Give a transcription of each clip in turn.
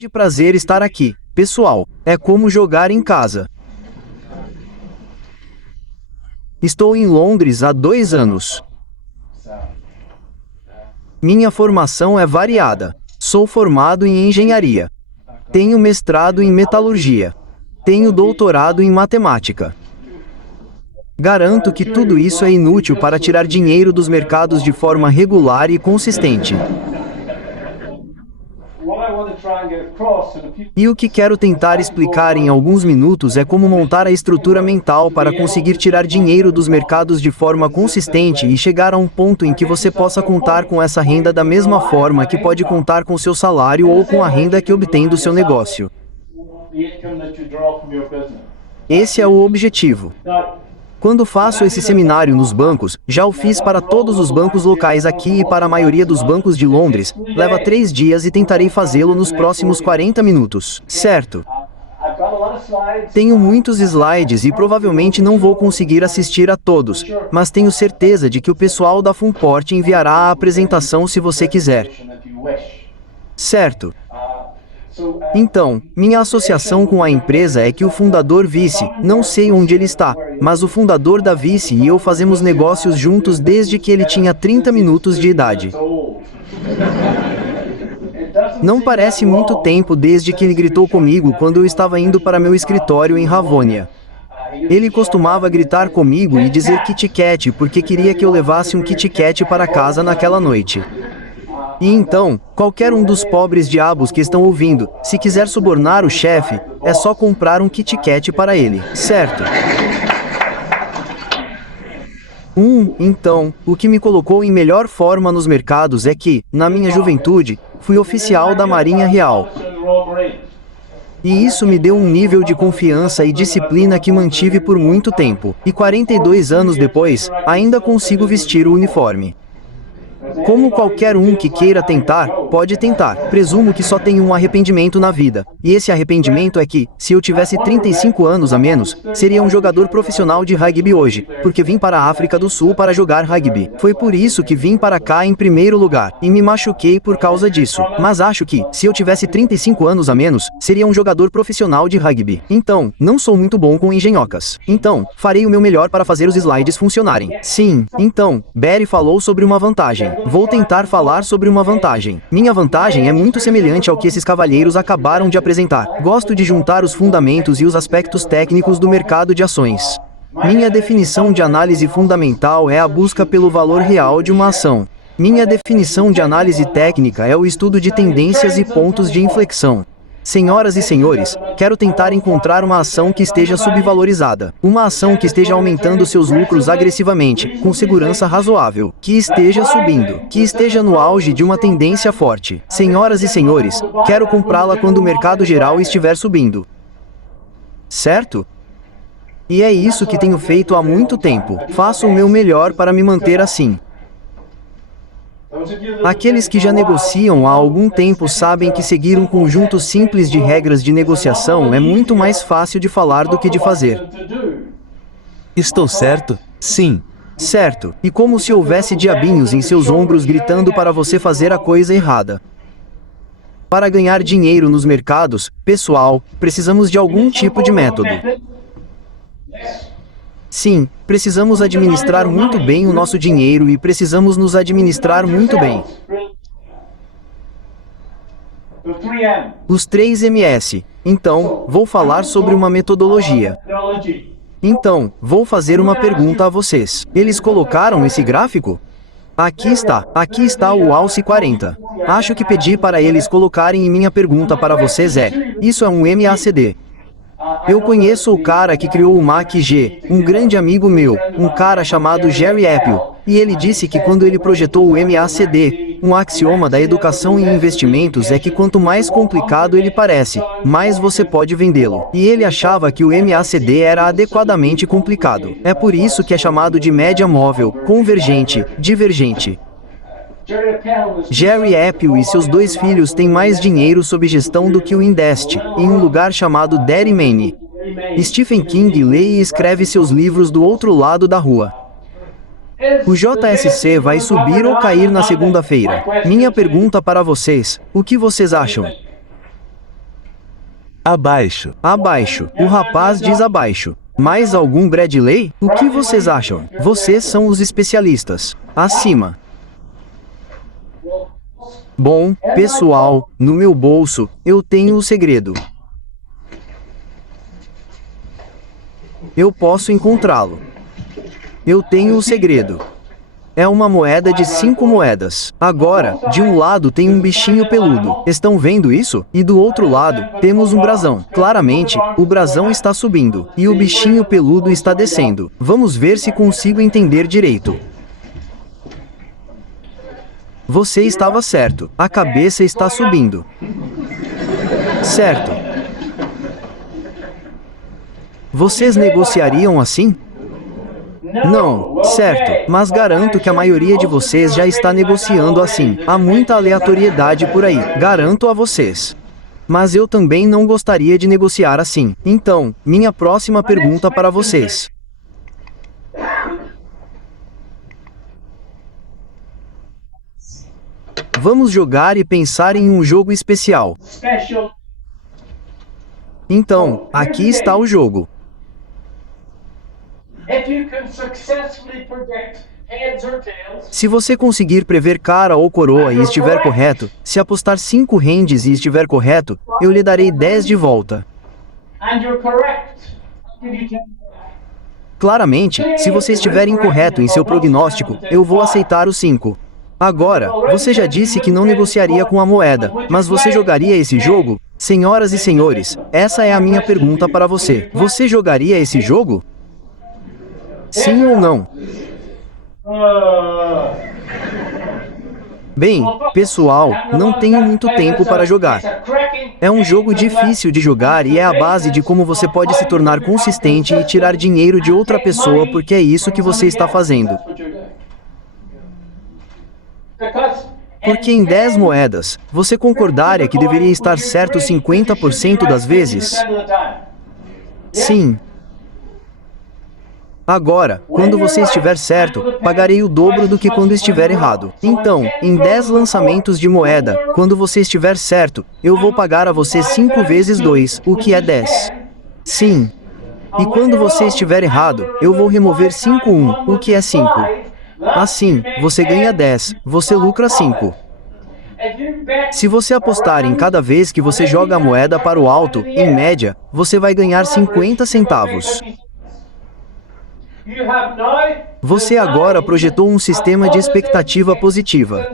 De prazer estar aqui, pessoal. É como jogar em casa. Estou em Londres há 2 anos. Minha formação é variada. Sou formado em engenharia. Tenho mestrado em metalurgia. Tenho doutorado em matemática. Garanto que tudo isso é inútil para tirar dinheiro dos mercados de forma regular e consistente. E o que quero tentar explicar em alguns minutos é como montar a estrutura mental para conseguir tirar dinheiro dos mercados de forma consistente e chegar a um ponto em que você possa contar com essa renda da mesma forma que pode contar com seu salário ou com a renda que obtém do seu negócio. Esse é o objetivo. Quando faço esse seminário nos bancos, já o fiz para todos os bancos locais aqui e para a maioria dos bancos de Londres, leva 3 dias e tentarei fazê-lo nos próximos 40 minutos, certo? Tenho muitos slides e provavelmente não vou conseguir assistir a todos, mas tenho certeza de que o pessoal da Funport enviará a apresentação se você quiser. Certo? Então, minha associação com a empresa é que o fundador Vice, não sei onde ele está, mas o fundador da Vice e eu fazemos negócios juntos desde que ele tinha 30 minutos de idade. Não parece muito tempo desde que ele gritou comigo quando eu estava indo para meu escritório em Ravônia. Ele costumava gritar comigo e dizer Kit Kat porque queria que eu levasse um Kit Kat para casa naquela noite. E então, qualquer um dos pobres diabos que estão ouvindo, se quiser subornar o chefe, é só comprar um Kit Kat para ele, certo? Então, o que me colocou em melhor forma nos mercados é que, na minha juventude, fui oficial da Marinha Real. E isso me deu um nível de confiança e disciplina que mantive por muito tempo. E 42 anos depois, ainda consigo vestir o uniforme. Como qualquer um que queira tentar, pode tentar. Presumo que só tem um arrependimento na vida. E esse arrependimento é que, se eu tivesse 35 anos a menos, seria um jogador profissional de rugby hoje, porque vim para a África do Sul para jogar rugby. Foi por isso que vim para cá em primeiro lugar, e me machuquei por causa disso. Mas acho que, se eu tivesse 35 anos a menos, seria um jogador profissional de rugby. Então, não sou muito bom com engenhocas. Então, farei o meu melhor para fazer os slides funcionarem. Sim, então, Barry falou sobre uma vantagem. Vou tentar falar sobre uma vantagem. Minha vantagem é muito semelhante ao que esses cavalheiros acabaram de apresentar. Gosto de juntar os fundamentos e os aspectos técnicos do mercado de ações. Minha definição de análise fundamental é a busca pelo valor real de uma ação. Minha definição de análise técnica é o estudo de tendências e pontos de inflexão. Senhoras e senhores, quero tentar encontrar uma ação que esteja subvalorizada. Uma ação que esteja aumentando seus lucros agressivamente, com segurança razoável. Que esteja subindo. Que esteja no auge de uma tendência forte. Senhoras e senhores, quero comprá-la quando o mercado geral estiver subindo. Certo? E é isso que tenho feito há muito tempo. Faço o meu melhor para me manter assim. Aqueles que já negociam há algum tempo sabem que seguir um conjunto simples de regras de negociação é muito mais fácil de falar do que de fazer. Estou certo? Sim. Certo. E como se houvesse diabinhos em seus ombros gritando para você fazer a coisa errada. Para ganhar dinheiro nos mercados, pessoal, precisamos de algum tipo de método. Sim, precisamos administrar muito bem o nosso dinheiro e precisamos nos administrar muito bem. Os 3 Ms. Então, vou falar sobre uma metodologia. Então, vou fazer uma pergunta a vocês. Eles colocaram esse gráfico? Aqui está o Alce 40. Acho que pedi para eles colocarem e minha pergunta para vocês é, isso é um MACD. Eu conheço o cara que criou o MACG, um grande amigo meu, um cara chamado Jerry Apple, e ele disse que quando ele projetou o MACD, um axioma da educação em investimentos é que quanto mais complicado ele parece, mais você pode vendê-lo. E ele achava que o MACD era adequadamente complicado. É por isso que é chamado de média móvel, convergente, divergente. Jerry Apple e seus 2 filhos têm mais dinheiro sob gestão do que o Indest, em um lugar chamado Derry, Maine. Stephen King lê e escreve seus livros do outro lado da rua. O JSC vai subir ou cair na segunda-feira? Minha pergunta para vocês, o que vocês acham? Abaixo. Abaixo. O rapaz diz abaixo. Mais algum Bradley? O que vocês acham? Vocês são os especialistas. Acima. Bom, pessoal, no meu bolso, eu tenho o segredo. Eu posso encontrá-lo. Eu tenho o segredo. É uma moeda de 5 moedas. Agora, de um lado tem um bichinho peludo. Estão vendo isso? E do outro lado, temos um brasão. Claramente, o brasão está subindo. E o bichinho peludo está descendo. Vamos ver se consigo entender direito. Você estava certo. A cabeça está subindo. Certo. Vocês negociariam assim? Não, certo, mas garanto que a maioria de vocês já está negociando assim. Há muita aleatoriedade por aí, garanto a vocês. Mas eu também não gostaria de negociar assim. Então, minha próxima pergunta para vocês. Vamos jogar e pensar em um jogo especial. Então, aqui está o jogo. Se você conseguir prever cara ou coroa e estiver correto, se apostar 5 ranges e estiver correto, eu lhe darei 10 de volta. Claramente, se você estiver incorreto em seu prognóstico, eu vou aceitar os 5. Agora, você já disse que não negociaria com a moeda, mas você jogaria esse jogo? Senhoras e senhores, essa é a minha pergunta para você. Você jogaria esse jogo? Sim ou não? Bem, pessoal, não tenho muito tempo para jogar. É um jogo difícil de jogar e é a base de como você pode se tornar consistente e tirar dinheiro de outra pessoa porque é isso que você está fazendo. Porque em 10 moedas, você concordaria que deveria estar certo 50% das vezes? Sim. Agora, quando você estiver certo, pagarei o dobro do que quando estiver errado. Então, em 10 lançamentos de moeda, quando você estiver certo, eu vou pagar a você 5 vezes 2, o que é 10. Sim. E quando você estiver errado, eu vou remover 5 o que é 5. Assim, você ganha 10, você lucra 5. Se você apostar em cada vez que você joga a moeda para o alto, em média, você vai ganhar 50 centavos. Você agora projetou um sistema de expectativa positiva.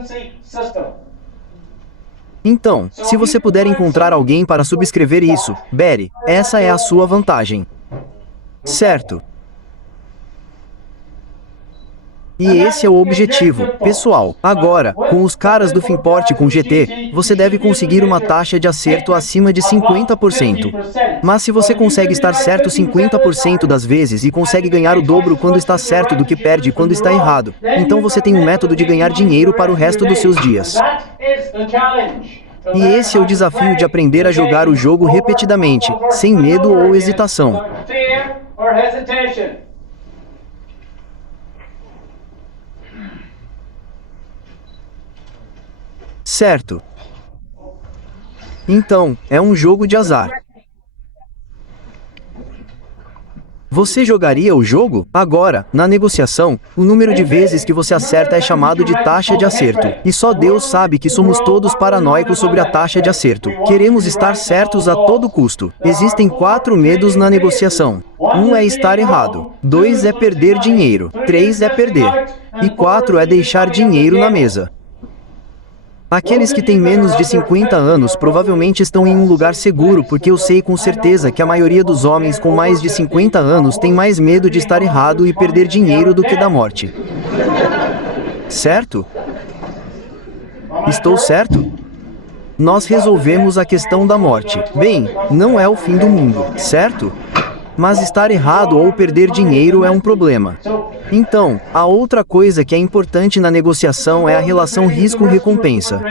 Então, se você puder encontrar alguém para subscrever isso, Barry, essa é a sua vantagem. Certo. E esse é o objetivo, pessoal. Agora, com os caras do Finport com GT, você deve conseguir uma taxa de acerto acima de 50%. Mas se você consegue estar certo 50% das vezes e consegue ganhar o dobro quando está certo do que perde quando está errado, então você tem um método de ganhar dinheiro para o resto dos seus dias. E esse é o desafio de aprender a jogar o jogo repetidamente, sem medo ou hesitação. Certo. Então, é um jogo de azar. Você jogaria o jogo? Agora, na negociação, o número de vezes que você acerta é chamado de taxa de acerto. E só Deus sabe que somos todos paranoicos sobre a taxa de acerto. Queremos estar certos a todo custo. Existem 4 medos na negociação. 1 é estar errado. 2 é perder dinheiro. 3 é perder. E 4 é deixar dinheiro na mesa. Aqueles que têm menos de 50 anos provavelmente estão em um lugar seguro porque eu sei com certeza que a maioria dos homens com mais de 50 anos tem mais medo de estar errado e perder dinheiro do que da morte. Certo? Estou certo? Nós resolvemos a questão da morte. Bem, não é o fim do mundo, certo? Mas estar errado ou perder dinheiro é um problema. Então, a outra coisa que é importante na negociação é a relação risco-recompensa.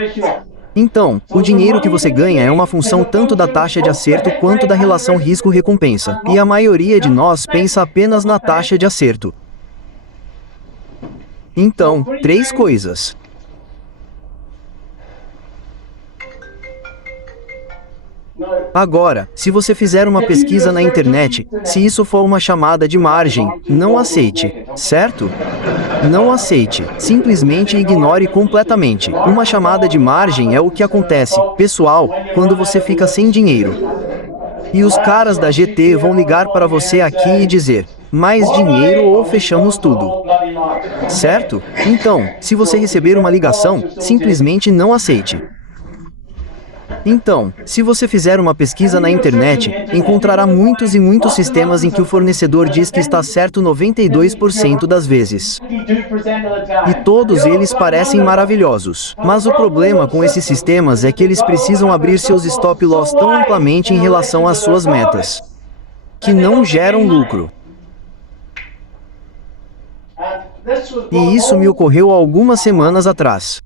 Então, o dinheiro que você ganha é uma função tanto da taxa de acerto quanto da relação risco-recompensa. E a maioria de nós pensa apenas na taxa de acerto. Então, 3 coisas. Agora, se você fizer uma pesquisa na internet, se isso for uma chamada de margem, não aceite, certo? Não aceite, simplesmente ignore completamente. Uma chamada de margem é o que acontece, pessoal, quando você fica sem dinheiro. E os caras da GT vão ligar para você aqui e dizer: mais dinheiro ou fechamos tudo. Certo? Então, se você receber uma ligação, simplesmente não aceite. Então, se você fizer uma pesquisa na internet, encontrará muitos e muitos sistemas em que o fornecedor diz que está certo 92% das vezes. E todos eles parecem maravilhosos. Mas o problema com esses sistemas é que eles precisam abrir seus stop loss tão amplamente em relação às suas metas, que não geram lucro. E isso me ocorreu algumas semanas atrás.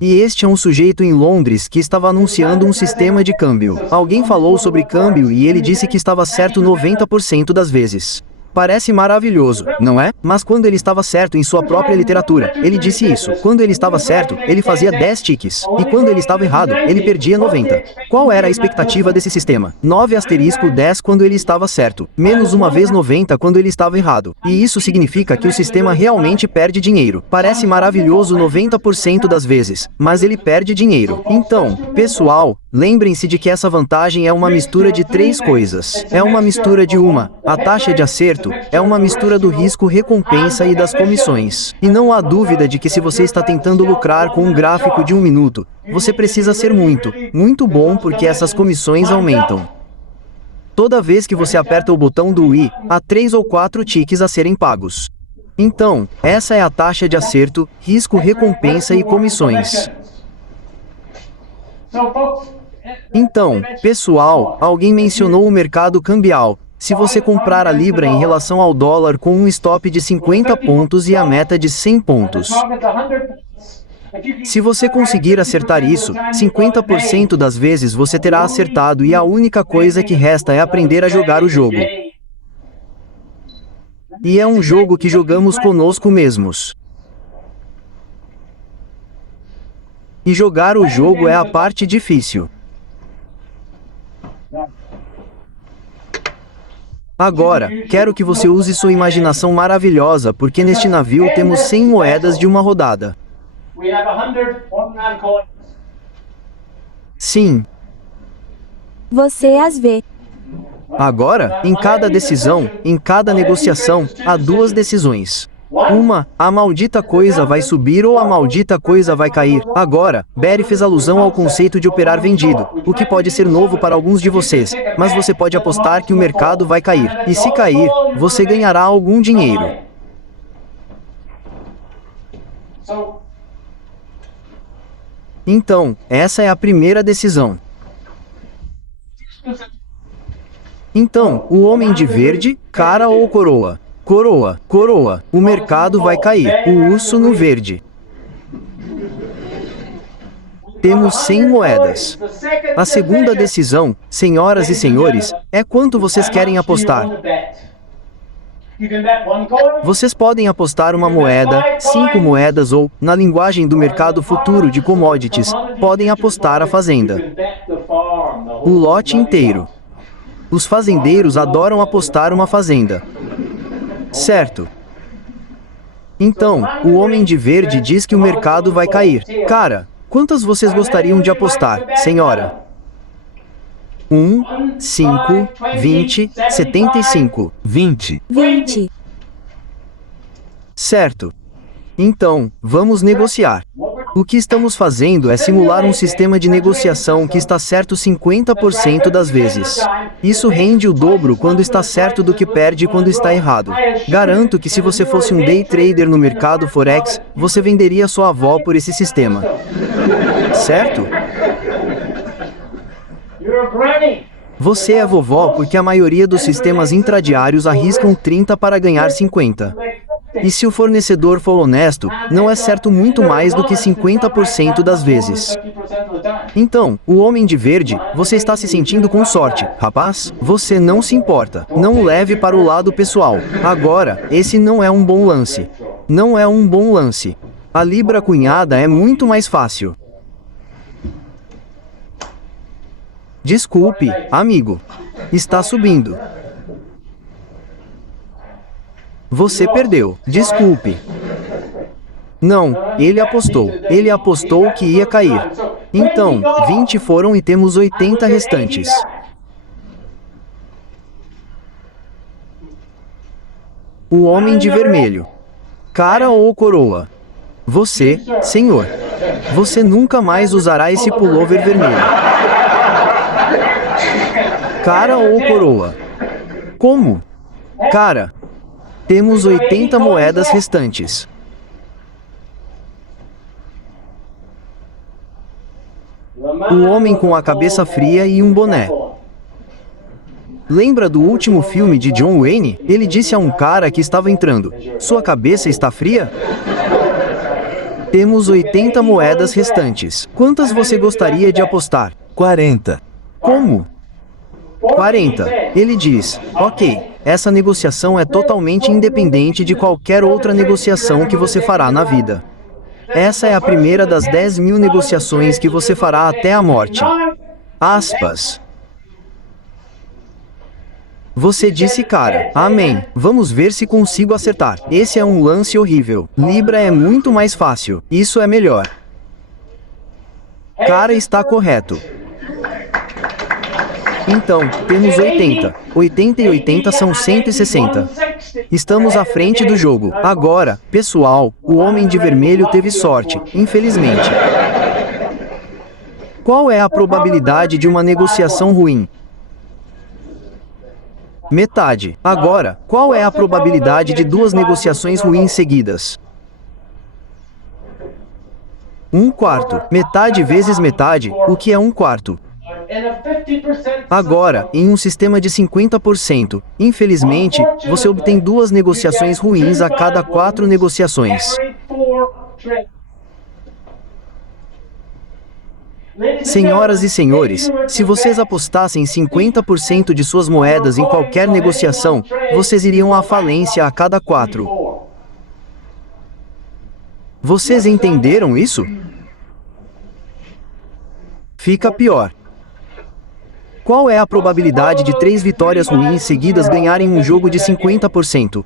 E este é um sujeito em Londres que estava anunciando um sistema de câmbio. Alguém falou sobre câmbio e ele disse que estava certo 90% das vezes. Parece maravilhoso, não é? Mas quando ele estava certo em sua própria literatura, ele disse isso. Quando ele estava certo, ele fazia 10 tiques. E quando ele estava errado, ele perdia 90. Qual era a expectativa desse sistema? 9*10 quando ele estava certo, menos uma vez 90 quando ele estava errado. E isso significa que o sistema realmente perde dinheiro. Parece maravilhoso 90% das vezes, mas ele perde dinheiro. Então, pessoal, lembrem-se de que essa vantagem é uma mistura de três coisas. É uma mistura de a taxa de acerto, é uma mistura do risco-recompensa e das comissões. E não há dúvida de que se você está tentando lucrar com um gráfico de 1 minuto, você precisa ser muito bom porque essas comissões aumentam. Toda vez que você aperta o botão do I, há 3 ou 4 tiques a serem pagos. Então, essa é a taxa de acerto, risco-recompensa e comissões. Então, pessoal, alguém mencionou o mercado cambial. Se você comprar a libra em relação ao dólar com um stop de 50 pontos e a meta de 100 pontos. Se você conseguir acertar isso, 50% das vezes você terá acertado e a única coisa que resta é aprender a jogar o jogo. E é um jogo que jogamos conosco mesmos. E jogar o jogo é a parte difícil. Agora, quero que você use sua imaginação maravilhosa porque neste navio temos 100 moedas de uma rodada. Sim. Você as vê. Agora, em cada decisão, em cada negociação, há 2 decisões. A maldita coisa vai subir ou a maldita coisa vai cair. Agora, Barry fez alusão ao conceito de operar vendido, o que pode ser novo para alguns de vocês, mas você pode apostar que o mercado vai cair. E se cair, você ganhará algum dinheiro. Então, essa é a primeira decisão. Então, o homem de verde, cara ou coroa? Coroa, coroa, o mercado vai cair, o urso no verde. Temos 100 moedas. A segunda decisão, senhoras e senhores, é quanto vocês querem apostar. Vocês podem apostar uma moeda, 5 moedas ou, na linguagem do mercado futuro de commodities, podem apostar a fazenda. O lote inteiro. Os fazendeiros adoram apostar uma fazenda. Certo. Então, o homem de verde diz que o mercado vai cair. Cara, quantas vocês gostariam de apostar, senhora? 1, 5, 20, 75. 20. 20. Certo. Então, vamos negociar. O que estamos fazendo é simular um sistema de negociação que está certo 50% das vezes. Isso rende o dobro quando está certo do que perde quando está errado. Garanto que se você fosse um day trader no mercado Forex, você venderia sua avó por esse sistema. Certo? Você é vovó porque a maioria dos sistemas intradiários arriscam 30 para ganhar 50. E se o fornecedor for honesto, não é certo muito mais do que 50% das vezes. Então, o homem de verde, você está se sentindo com sorte, rapaz? Você não se importa. Não o leve para o lado pessoal. Agora, esse não é um bom lance. Não é um bom lance. A libra cunhada é muito mais fácil. Desculpe, amigo. Está subindo. Você perdeu. Desculpe. Não, ele apostou. Ele apostou que ia cair. Então, 20 foram e temos 80 restantes. O homem de vermelho. Cara ou coroa? Você, senhor. Você nunca mais usará esse pullover vermelho. Cara ou coroa? Como? Cara. Temos 80 moedas restantes. O homem com a cabeça fria e um boné. Lembra do último filme de John Wayne? Ele disse a um cara que estava entrando: "Sua cabeça está fria?" Temos 80 moedas restantes. Quantas você gostaria de apostar? 40. Como? 40. Ele diz: "Ok, essa negociação é totalmente independente de qualquer outra negociação que você fará na vida. Essa é a primeira das 10.000 negociações que você fará até a morte." Aspas. Você disse, cara. Amém. Vamos ver se consigo acertar. Esse é um lance horrível. Libra é muito mais fácil. Isso é melhor. Cara está correto. Então, temos 80. 80 e 80 são 160. Estamos à frente do jogo. Agora, pessoal, o homem de vermelho teve sorte, infelizmente. Qual é a probabilidade de uma negociação ruim? Metade. Agora, qual é a probabilidade de duas negociações ruins seguidas? 1/4. Metade vezes metade, o que é 1/4? Agora, em um sistema de 50%, infelizmente, você obtém duas negociações ruins a cada 4 negociações. Senhoras e senhores, se vocês apostassem 50% de suas moedas em qualquer negociação, vocês iriam à falência a cada 4. Vocês entenderam isso? Fica pior. Qual é a probabilidade de 3 vitórias ruins seguidas ganharem um jogo de 50%?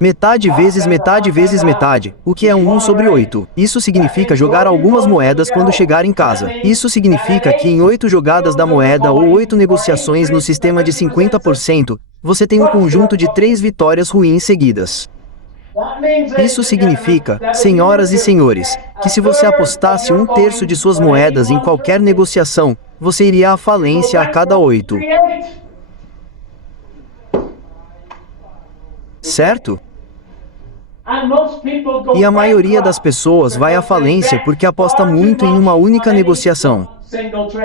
Metade vezes metade vezes metade, o que é 1/8. Isso significa jogar algumas moedas quando chegar em casa. Isso significa que em 8 jogadas da moeda ou 8 negociações no sistema de 50%, você tem um conjunto de 3 vitórias ruins seguidas. Isso significa, senhoras e senhores, que se você apostasse 1/3 de suas moedas em qualquer negociação, você iria à falência a cada 8. Certo? E a maioria das pessoas vai à falência porque aposta muito em uma única negociação.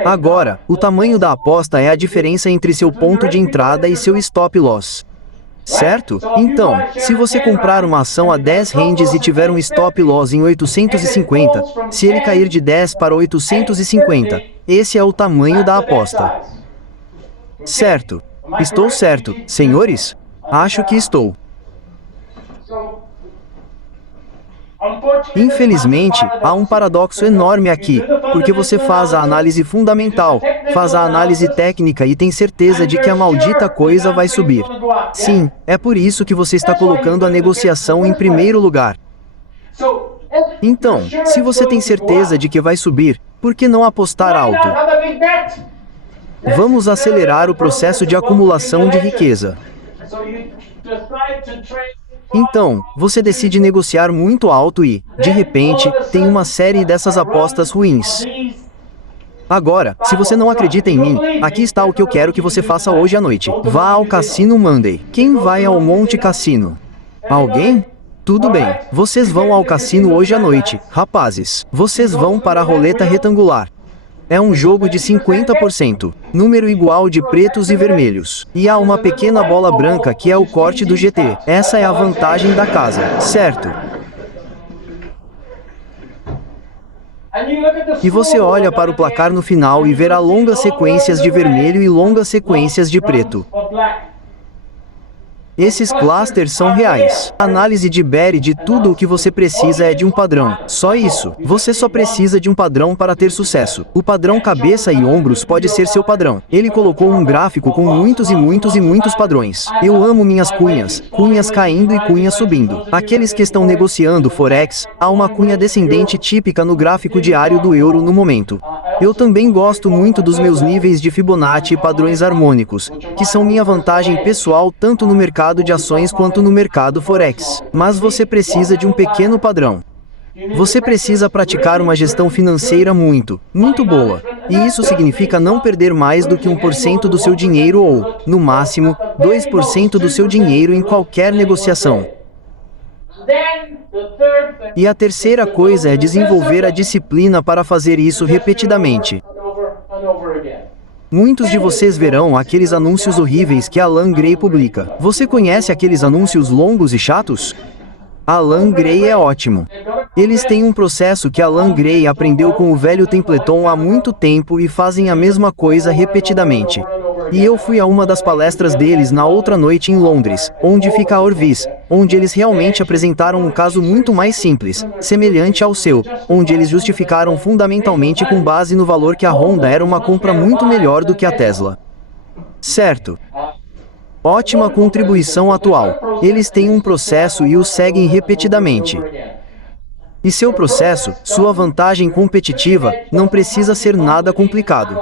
Agora, o tamanho da aposta é a diferença entre seu ponto de entrada e seu stop loss. Certo? Então, se você comprar uma ação a 10 ranges e tiver um stop loss em 850, se ele cair de 10 para 850, esse é o tamanho da aposta. Certo? Estou certo, senhores? Acho que estou. Infelizmente, há um paradoxo enorme aqui, porque você faz a análise fundamental, faz a análise técnica e tem certeza de que a maldita coisa vai subir. Sim, é por isso que você está colocando a negociação em primeiro lugar. Então, se você tem certeza de que vai subir, por que não apostar alto? Vamos acelerar o processo de acumulação de riqueza. Então, você decide negociar muito alto e, de repente, tem uma série dessas apostas ruins. Agora, se você não acredita em mim, aqui está o que eu quero que você faça hoje à noite. Vá ao Cassino Monday. Quem vai ao Monte Cassino? Alguém? Tudo bem. Vocês vão ao cassino hoje à noite, rapazes. Vocês vão para a roleta retangular. É um jogo de 50%, número igual de pretos e vermelhos. E há uma pequena bola branca que é o corte do GT. Essa é a vantagem da casa, certo? E você olha para o placar no final e verá longas sequências de vermelho e longas sequências de preto. Esses clusters são reais. A análise de Berry de tudo o que você precisa é de um padrão. Só isso. Você só precisa de um padrão para ter sucesso. O padrão cabeça e ombros pode ser seu padrão. Ele colocou um gráfico com muitos e muitos e muitos padrões. Eu amo minhas cunhas. Cunhas caindo e cunhas subindo. Aqueles que estão negociando Forex, há uma cunha descendente típica no gráfico diário do euro no momento. Eu também gosto muito dos meus níveis de Fibonacci e padrões harmônicos, que são minha vantagem pessoal tanto no mercado de ações quanto no mercado Forex. Mas você precisa de um pequeno padrão. Você precisa praticar uma gestão financeira muito boa. E isso significa não perder mais do que 1% do seu dinheiro ou, no máximo, 2% do seu dinheiro em qualquer negociação. E a terceira coisa é desenvolver a disciplina para fazer isso repetidamente. Muitos de vocês verão aqueles anúncios horríveis que Alan Gray publica. Você conhece aqueles anúncios longos e chatos? Alan Gray é ótimo. Eles têm um processo que Alan Gray aprendeu com o velho Templeton há muito tempo e fazem a mesma coisa repetidamente. E eu fui a uma das palestras deles na outra noite em Londres, onde fica a Orvis, onde eles realmente apresentaram um caso muito mais simples, semelhante ao seu, onde eles justificaram fundamentalmente com base no valor que a Honda era uma compra muito melhor do que a Tesla. Certo. Ótima contribuição atual. Eles têm um processo e o seguem repetidamente. E seu processo, sua vantagem competitiva, não precisa ser nada complicado.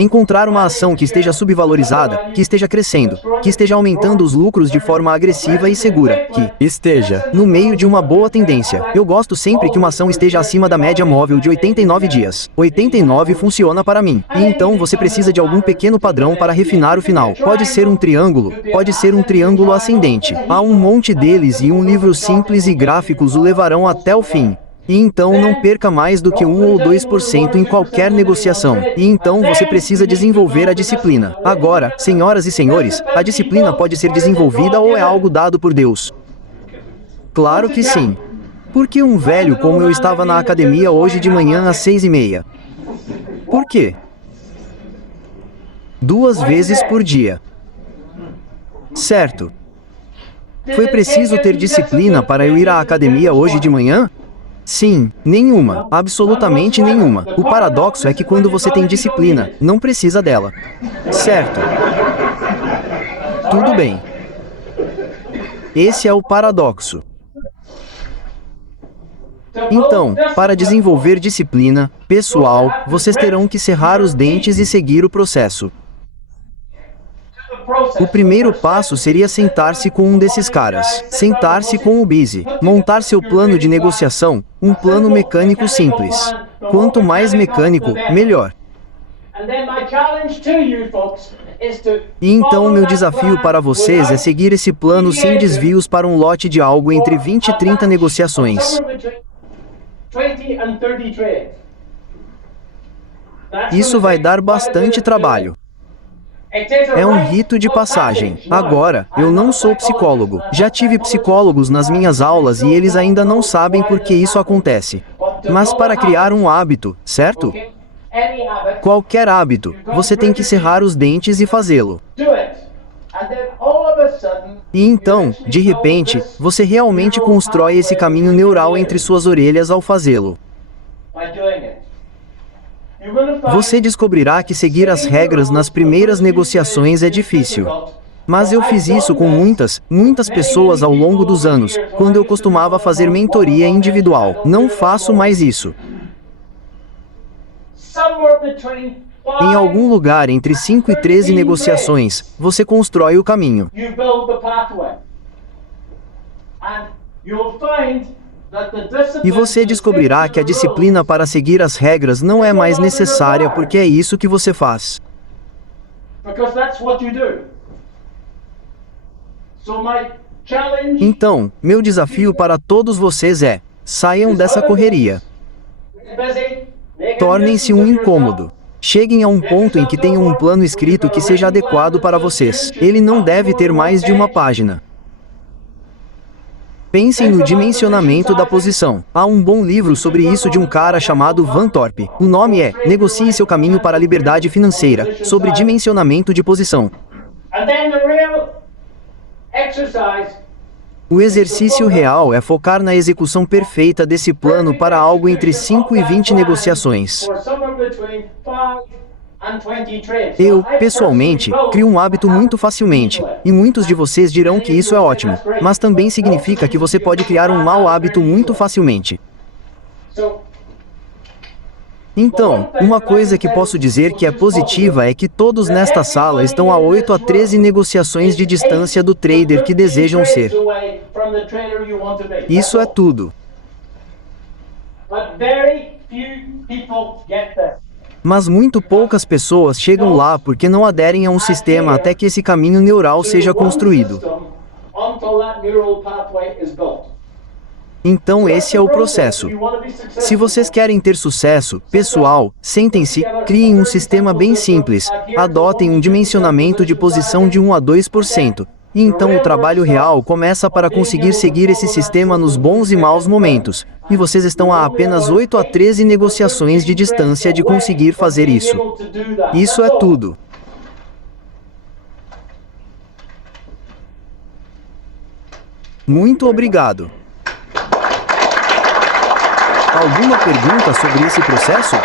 Encontrar uma ação que esteja subvalorizada, que esteja crescendo, que esteja aumentando os lucros de forma agressiva e segura, que esteja no meio de uma boa tendência. Eu gosto sempre que uma ação esteja acima da média móvel de 89 dias. 89 funciona para mim. E então você precisa de algum pequeno padrão para refinar o final. Pode ser um triângulo, pode ser um triângulo ascendente. Há um monte deles e um livro simples e gráficos o levarão até o fim. E então não perca mais do que 1 ou 2% em qualquer negociação. E então você precisa desenvolver a disciplina. Agora, senhoras e senhores, a disciplina pode ser desenvolvida ou é algo dado por Deus? Claro que sim. Por que um velho como eu estava na academia hoje de manhã às 6:30? Por quê? 2 vezes por dia. Certo. Foi preciso ter disciplina para eu ir à academia hoje de manhã? Sim, nenhuma, absolutamente nenhuma. O paradoxo é que quando você tem disciplina, não precisa dela. Certo. Tudo bem. Esse é o paradoxo. Então, para desenvolver disciplina, pessoal, vocês terão que cerrar os dentes e seguir o processo. O primeiro passo seria sentar-se com um desses caras. Sentar-se com o Busy. Montar seu plano de negociação, um plano mecânico simples. Quanto mais mecânico, melhor. E então meu desafio para vocês é seguir esse plano sem desvios para um lote de algo entre 20 e 30 negociações. Isso vai dar bastante trabalho. É um rito de passagem. Agora, eu não sou psicólogo. Já tive psicólogos nas minhas aulas e eles ainda não sabem por que isso acontece. Mas para criar um hábito, certo? Qualquer hábito, você tem que cerrar os dentes e fazê-lo. E então, de repente, você realmente constrói esse caminho neural entre suas orelhas ao fazê-lo. Você descobrirá que seguir as regras nas primeiras negociações é difícil. Mas eu fiz isso com muitas pessoas ao longo dos anos, quando eu costumava fazer mentoria individual. Não faço mais isso. Em algum lugar entre 5 e 13 negociações, você constrói o caminho. E você descobrirá que a disciplina para seguir as regras não é mais necessária porque é isso que você faz. Então, meu desafio para todos vocês é: saiam dessa correria. Tornem-se um incômodo. Cheguem a um ponto em que tenham um plano escrito que seja adequado para vocês. Ele não deve ter mais de uma página. Pensem no dimensionamento da posição. Há um bom livro sobre isso de um cara chamado Van Thorpe. O nome é Negocie seu caminho para a liberdade financeira, sobre dimensionamento de posição. O exercício real é focar na execução perfeita desse plano para algo entre 5 e 20 negociações. Eu, pessoalmente, crio um hábito muito facilmente, e muitos de vocês dirão que isso é ótimo, mas também significa que você pode criar um mau hábito muito facilmente. Então, uma coisa que posso dizer que é positiva é que todos nesta sala estão a 8 a 13 negociações de distância do trader que desejam ser. Isso é tudo. Mas muito poucas pessoas chegam lá porque não aderem a um sistema até que esse caminho neural seja construído. Então esse é o processo. Se vocês querem ter sucesso, pessoal, sentem-se, criem um sistema bem simples, adotem um dimensionamento de posição de 1 a 2%. E então o trabalho real começa para conseguir seguir esse sistema nos bons e maus momentos. E vocês estão a apenas 8 a 13 negociações de distância de conseguir fazer isso. Isso é tudo. Muito obrigado. Alguma pergunta sobre esse processo?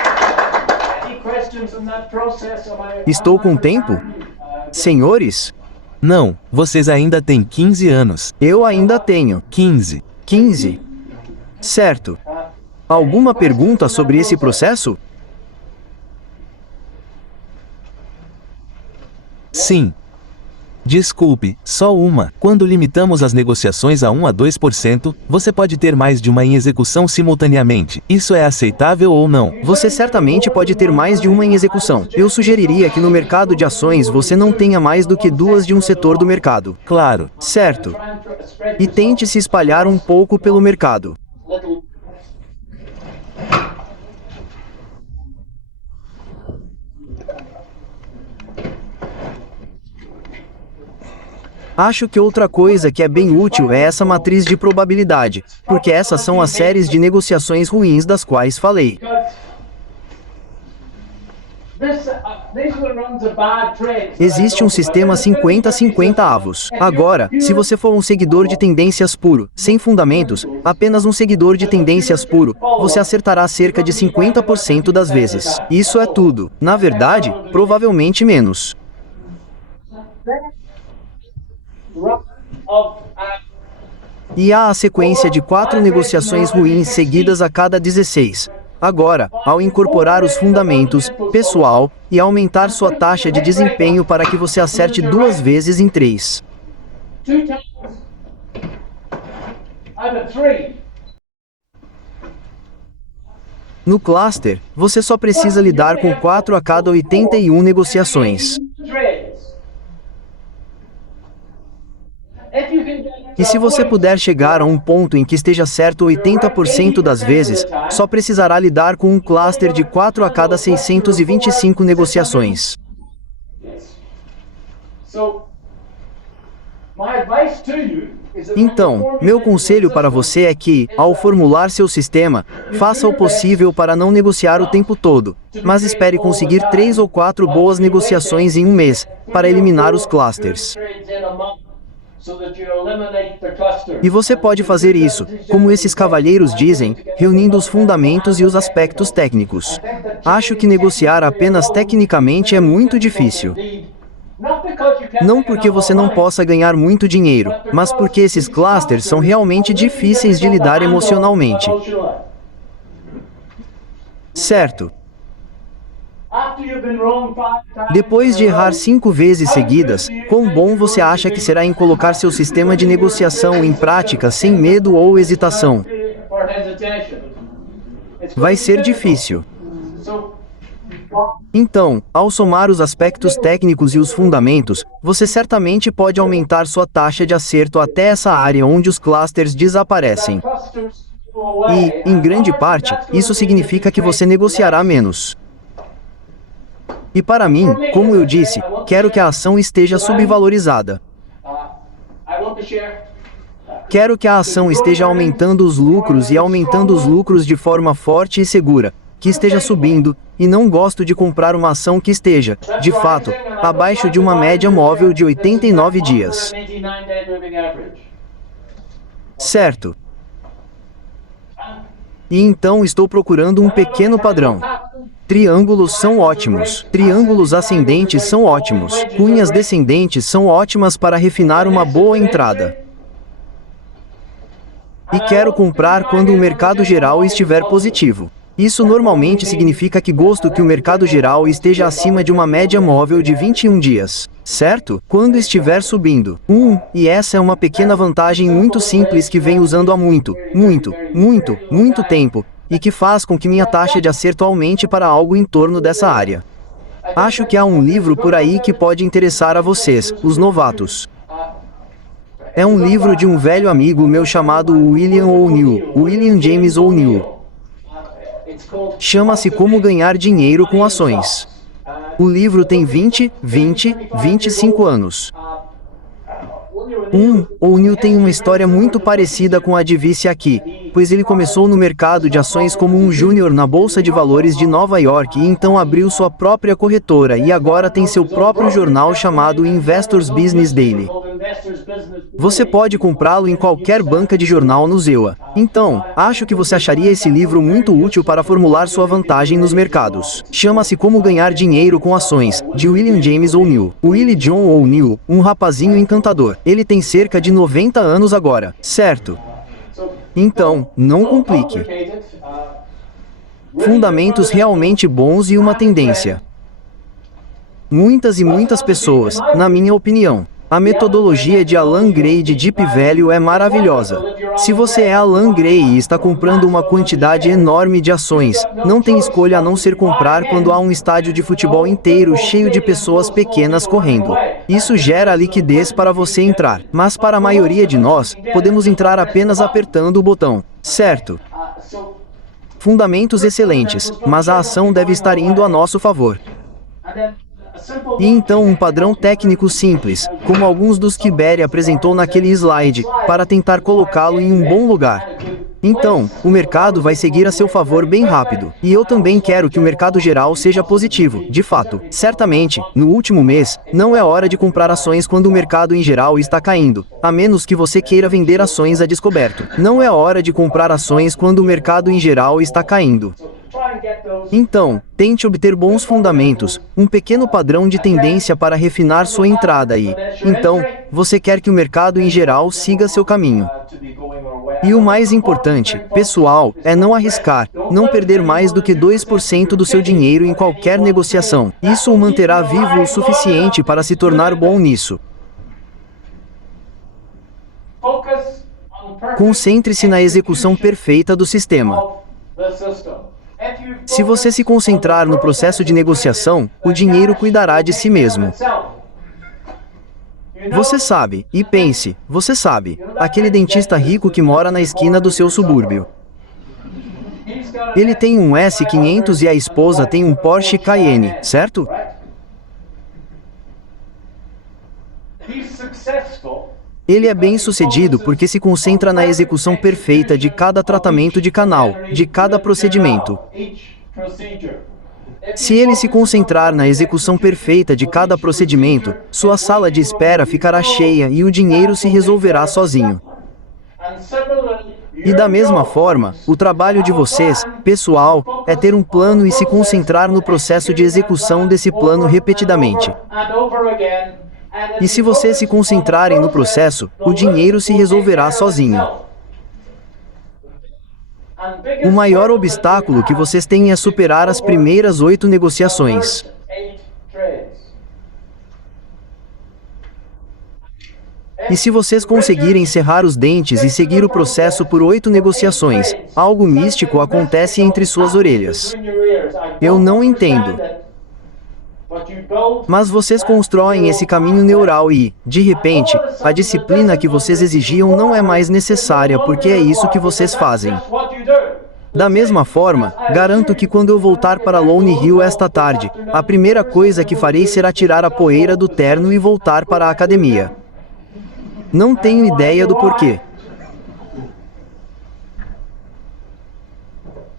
Estou com tempo? Senhores? Não, vocês ainda têm 15 anos. Eu ainda tenho. 15. 15. Certo. Alguma pergunta sobre esse processo? Sim. Desculpe, só uma. Quando limitamos as negociações a 1 a 2%, você pode ter mais de uma em execução simultaneamente. Isso é aceitável ou não? Você certamente pode ter mais de uma em execução. Eu sugeriria que no mercado de ações você não tenha mais do que 2 de um setor do mercado. Claro. Certo. E tente se espalhar um pouco pelo mercado. Acho que outra coisa que é bem útil é essa matriz de probabilidade, porque essas são as séries de negociações ruins das quais falei. Existe um sistema 50-50 avos. Agora, se você for um seguidor de tendências puro, sem fundamentos, apenas um seguidor de tendências puro, você acertará cerca de 50% das vezes. Isso é tudo. Na verdade, provavelmente menos. E há a sequência de 4 negociações ruins seguidas a cada 16. Agora, ao incorporar os fundamentos, pessoal, e aumentar sua taxa de desempenho para que você acerte 2 vezes em 3. No cluster, você só precisa lidar com 4 a cada 81 negociações. E se você puder chegar a um ponto em que esteja certo 80% das vezes, só precisará lidar com um cluster de 4 a cada 625 negociações. Então, meu conselho para você é que, ao formular seu sistema, faça o possível para não negociar o tempo todo, mas espere conseguir 3 ou 4 boas negociações em um mês, para eliminar os clusters. E você pode fazer isso, como esses cavalheiros dizem, reunindo os fundamentos e os aspectos técnicos. Acho que negociar apenas tecnicamente é muito difícil. Não porque você não possa ganhar muito dinheiro, mas porque esses clusters são realmente difíceis de lidar emocionalmente. Certo. Depois de errar 5 vezes seguidas, quão bom você acha que será em colocar seu sistema de negociação em prática sem medo ou hesitação? Vai ser difícil. Então, ao somar os aspectos técnicos e os fundamentos, você certamente pode aumentar sua taxa de acerto até essa área onde os clusters desaparecem. E, em grande parte, isso significa que você negociará menos. E para mim, como eu disse, quero que a ação esteja subvalorizada. Quero que a ação esteja aumentando os lucros e aumentando os lucros de forma forte e segura, que esteja subindo, e não gosto de comprar uma ação que esteja, de fato, abaixo de uma média móvel de 89 dias. Certo. E então estou procurando um pequeno padrão. Triângulos são ótimos. Triângulos ascendentes são ótimos. Cunhas descendentes são ótimas para refinar uma boa entrada. E quero comprar quando o mercado geral estiver positivo. Isso normalmente significa que gosto que o mercado geral esteja acima de uma média móvel de 21 dias, certo? Quando estiver subindo. E essa é uma pequena vantagem muito simples que venho usando há muito tempo, e que faz com que minha taxa de acerto aumente para algo em torno dessa área. Acho que há um livro por aí que pode interessar a vocês, os novatos. É um livro de um velho amigo meu chamado William James O'Neill. Chama-se Como Ganhar Dinheiro com Ações. O livro tem 25 anos. O'Neill tem uma história muito parecida com a de Vice aqui, pois ele começou no mercado de ações como um júnior na Bolsa de Valores de Nova York e então abriu sua própria corretora e agora tem seu próprio jornal chamado Investors Business Daily. Você pode comprá-lo em qualquer banca de jornal no ZEWA. Então, acho que você acharia esse livro muito útil para formular sua vantagem nos mercados. Chama-se Como Ganhar Dinheiro com Ações, de William James O'Neill. Willie John O'Neill, um rapazinho encantador. Ele tem cerca de 90 anos agora, certo? Então, não complique. Fundamentos realmente bons e uma tendência. Muitas pessoas, na minha opinião. A metodologia de Alan Gray de Deep Value é maravilhosa. Se você é Alan Gray e está comprando uma quantidade enorme de ações, não tem escolha a não ser comprar quando há um estádio de futebol inteiro cheio de pessoas pequenas correndo. Isso gera liquidez para você entrar, mas para a maioria de nós, podemos entrar apenas apertando o botão, certo? Fundamentos excelentes, mas a ação deve estar indo a nosso favor. E então um padrão técnico simples, como alguns dos que Barry apresentou naquele slide, para tentar colocá-lo em um bom lugar. Então, o mercado vai seguir a seu favor bem rápido. E eu também quero que o mercado geral seja positivo, de fato. Certamente, no último mês, não é hora de comprar ações quando o mercado em geral está caindo, a menos que você queira vender ações a descoberto. Não é hora de comprar ações quando o mercado em geral está caindo. Então, tente obter bons fundamentos, um pequeno padrão de tendência para refinar sua entrada e, então, você quer que o mercado em geral siga seu caminho. E o mais importante, pessoal, é não arriscar, não perder mais do que 2% do seu dinheiro em qualquer negociação. Isso o manterá vivo o suficiente para se tornar bom nisso. Concentre-se na execução perfeita do sistema. Se você se concentrar no processo de negociação, o dinheiro cuidará de si mesmo. Você sabe, e pense, você sabe, aquele dentista rico que mora na esquina do seu subúrbio. Ele tem um S500 e a esposa tem um Porsche Cayenne, certo? Ele é bem-sucedido porque se concentra na execução perfeita de cada tratamento de canal, de cada procedimento. Se ele se concentrar na execução perfeita de cada procedimento, sua sala de espera ficará cheia e o dinheiro se resolverá sozinho. E da mesma forma, o trabalho de vocês, pessoal, é ter um plano e se concentrar no processo de execução desse plano repetidamente. E se vocês se concentrarem no processo, o dinheiro se resolverá sozinho. O maior obstáculo que vocês têm é superar as primeiras 8 negociações. E se vocês conseguirem encerrar os dentes e seguir o processo por 8 negociações, algo místico acontece entre suas orelhas. Eu não entendo. Mas vocês constroem esse caminho neural e, de repente, a disciplina que vocês exigiam não é mais necessária porque é isso que vocês fazem. Da mesma forma, garanto que quando eu voltar para Lone Hill esta tarde, a primeira coisa que farei será tirar a poeira do terno e voltar para a academia. Não tenho ideia do porquê.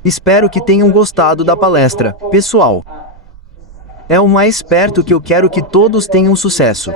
Espero que tenham gostado da palestra, pessoal. É o mais perto que eu quero que todos tenham sucesso.